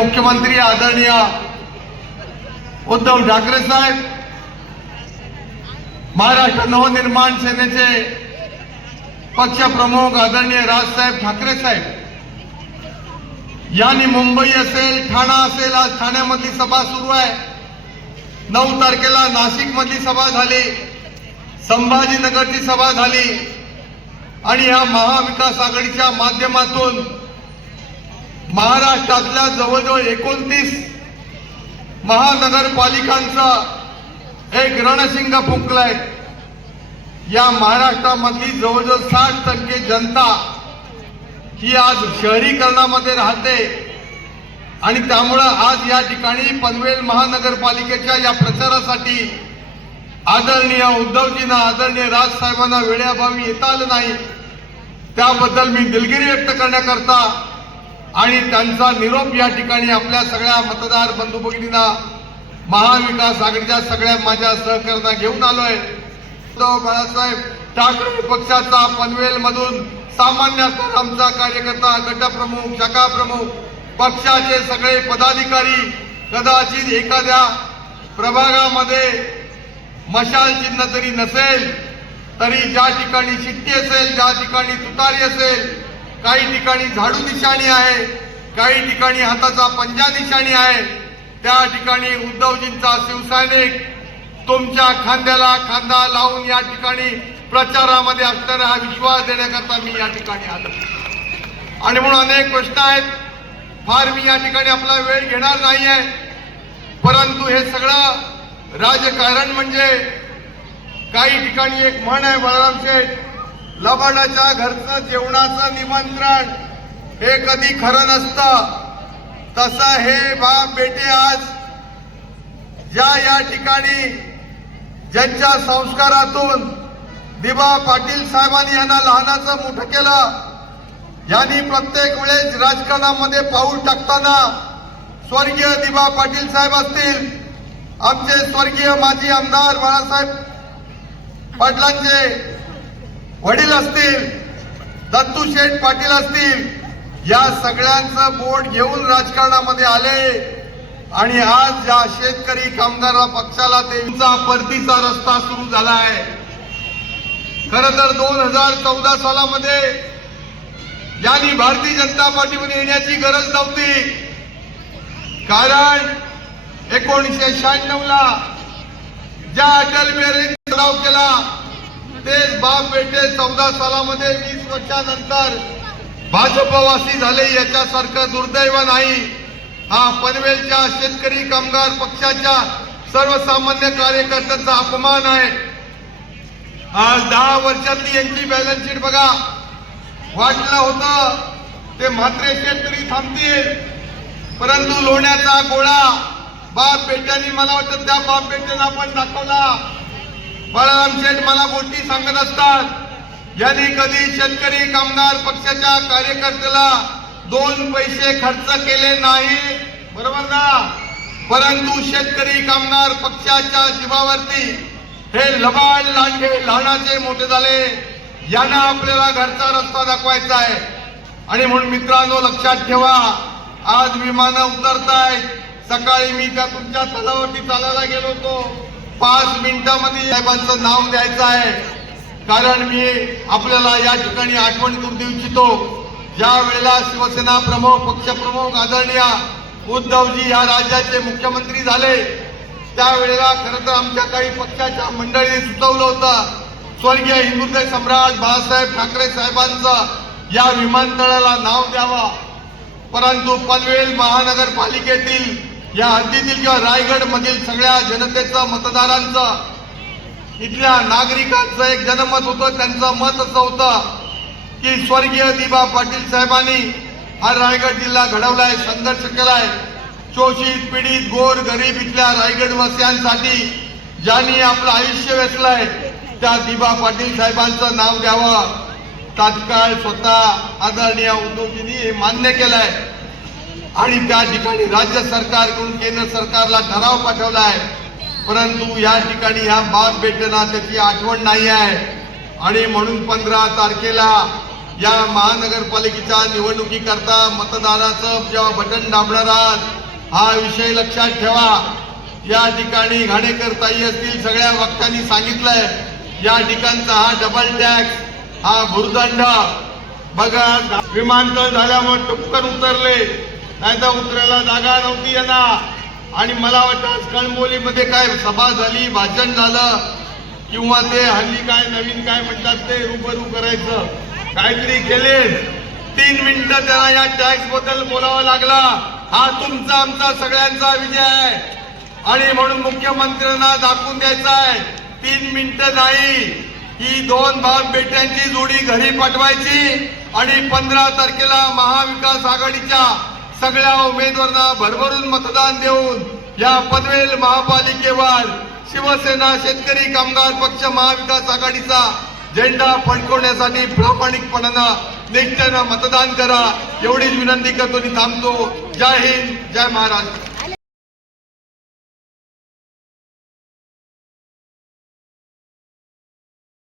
मुख्यमंत्री आदरणीय उद्धव ठाकरे साहेब महाराष्ट्र नवनिर्माण सेनेचे पक्षप्रमुख आदरणीय राजसाहेब ठाकरे साहेब यांनी मुंबई असेल ठाणा असेल आज ठाण्यामधली सभा सुरू आहे. नऊ तारखेला नाशिक मधली सभा झाली संभाजीनगरची सभा झाली आणि या महाविकास आघाडीच्या माध्यमातून महाराष्ट्रातल्या जवळजवळ एकोणतीस महानगरपालिकांचा एक रणशिंग फुंकलाय. या महाराष्ट्रामधली जवळजवळ साठ टक्के जनता ही आज शहरीकरणामध्ये राहते. आणि त्यामुळं आज या ठिकाणी पनवेल महानगरपालिकेच्या या प्रचारासाठी आदरणीय उद्धवजींना आदरणीय राजसाहेबांना वेळेअभावी येता आलं नाही. त्याबद्दल मी दिलगिरी व्यक्त करण्याकरता आणि त्यांचा निरोप या ठिकाणी आपल्या सगळ्या मतदार बंधू भगिनींना महाविकास आघाडीच्या सगळ्या माझ्या सहकार्यांना घेऊन आलोय. बाळासाहेब ठाकरे पक्षाचा पनवेल मधून सामान्य आमचा कार्यकर्ता गटप्रमुख शाखा प्रमुख पक्षाचे सगळे पदाधिकारी कदाचित एखाद्या प्रभागामध्ये मशाल चिन्ह जरी नसेल तरी ज्या ठिकाणी शिट्टी असेल ज्या ठिकाणी तुतारी असेल काही ठिकाणी झाडू निशाणी आहे काही ठिकाणी हाताचा पंजा निशाणी आहे. त्या ठिकाणी उद्धवजींचा शिवसैनिक तुमच्या खांद्याला खांदा लावून या ठिकाणी प्रचारामध्ये असणारा हा विश्वास देण्याकरता मी या ठिकाणी आलो. आणि म्हणून अनेक प्रश्न आहेत. फार मी या ठिकाणी आपला वेळ घेणार नाही आहे परंतु हे सगळं राजकारण म्हणजे काही ठिकाणी एक म्हण आहे बळराम शेठ. लबाडाच्या घरचं जेवणाचं निमंत्रण हे कधी खरं नसतं. तसं हे बाप बेटे आज ज्या या ठिकाणी ज्यांच्या संस्कारातून दिबा पाटील साहेबांनी यांना लहानाचं मोठं केलं यांनी प्रत्येक वेळेस राजकारणामध्ये पाऊल टाकताना स्वर्गीय दिबा पाटील साहेब असतील आमचे स्वर्गीय माजी आमदार बाळासाहेब पाटलांचे वडील असतील दत्तू शेठ पाटील असतील या सगळ्यांचं बोट घेऊन राजकारणामध्ये आले. आणि आज या शेतकरी कामगार पक्षाला त्यांचा परतीचा रस्ता सुरू झाला आहे खर तर दोन हजार चौदा सालामध्ये यांनी भारतीय जनता पार्टीमध्ये येण्याची गरज नव्हती. कारण एकोणीसशे शहाण्णव ला ज्या अटल बिहारी सराव केला तेच चौदा सालामध्ये वीस वर्षानंतर भाजपवासी झाले याच्यासारखं दुर्दैव नाही. हा पनवेलच्या शेतकरी कामगार पक्षाच्या सर्वसामान्य कार्यकर्त्यांचा अपमान आहे. आज दहा वर्षातली यांची बॅलन्स शीट बघा. वाटलं होतं ते म्हात्रे शेतकरी थांबतील परंतु लोण्याचा गोळा बाप बेट्यांनी मला वाटतं त्या बाप बेट्यांना आपण दाखवला. बळराम शेठ मला गोष्टी सांगत असतात. यांनी कधी शेतकरी कामगार पक्षाच्या कार्यकर्त्याला दोन पैसे खर्च केले नाही? बरोबर ना? परंतु शेतकरी कामगार पक्षाच्या जीवावरती हे लबाड लांडे लहानाचे मोठे झाले. यांना आपल्याला घरचा रस्ता दाखवायचा आहे. आणि म्हणून मित्रांनो लक्षात ठेवा आज विमानं उतरताय सकाळी मी त्या तुमच्या तलावरती चालायला गेलो होतो. पाच मिनिटामध्ये साहेबांचं नाव द्यायचं आहे. कारण मी आपल्याला या ठिकाणी आठवण करून देऊ इच्छितो. ज्या वेळेला शिवसेना प्रमुख पक्षप्रमुख आदरणीय उद्धवजी या राज्याचे मुख्यमंत्री झाले त्यावेळेला खरं तर आमच्या काही पक्षाच्या मंडळीने सुचवलं होतं. स्वर्गीय हिंदुत्व सम्राट बाळासाहेब ठाकरे साहेबांचं या विमानतळाला नाव द्यावं. परंतु पनवेल महानगरपालिकेतील या हद्दीतील किंवा रायगड मधील सगळ्या जनतेचं मतदारांचं इथल्या नागरिकांचं एक जनमत होतं त्यांचं मत असं होतं की स्वर्गीय दिबा पाटील साहेबांनी हा रायगड जिल्हा घडवलाय संघर्ष केलाय. शोषित पीडित गोर गरीब इथल्या रायगडवासियांसाठी ज्यांनी आपलं आयुष्य वेचलंय त्या दिबा पाटील साहेबांचं नाव द्यावं. तात्काळ स्वतः आदरणीय उद्धवजींनी हे मान्य केलंय. आणि त्या ठिकाणी राज्य सरकारकडून केंद्र सरकारला ठराव पाठवला आहे. परंतु या ठिकाणी ह्या बाप बेटना त्याची आठवण नाही आहे. आणि म्हणून पंधरा तारखेला या महानगरपालिकेच्या निवडणुकीकरता मतदाराचं जेव्हा बटन दाबणार आहात हा विषय लक्षात ठेवा. या ठिकाणी घाणेकरताई असतील सगळ्या वक्त्यांनी सांगितलंय या ठिकाणचा हा डबल टॅक्स हा भुर्दंड. बघा विमानतळ झाल्यामुळे टुपकन उतरले. नाही तर उतरायला जागा नव्हती यांना आणि मला वाटतं आज कणबोलीमध्ये काय सभा झाली भाषण झालं किंवा ते हल्ली काय नवीन काय म्हणतात ते रुबरू करायचं. काहीतरी केले तीन मिनिटं त्याला या टॅक्सबद्दल बोलावं लागला. हा तुमचा आमचा सगळ्यांचा विजय आहे. आणि म्हणून मुख्यमंत्र्यांना दाखवून द्यायचा आहे. तीन मिनिटं नाही. ही दोन भाग बेट्यांची जोडी घरी पाठवायची. आणि पंधरा तारखेला महाविकास आघाडीच्या सगळ्या उमेदवारांना भरभरून मतदान देऊन या पनवेल महापालिकेवर शिवसेना शेतकरी कामगार पक्ष महाविकास आघाडीचा झेंडा फडकवण्यासाठी प्रामाणिकपणानं निघताना मतदान करा. एवढीच विनंती करतो आणि थांबतो. जय हिंद जय महाराष्ट्र.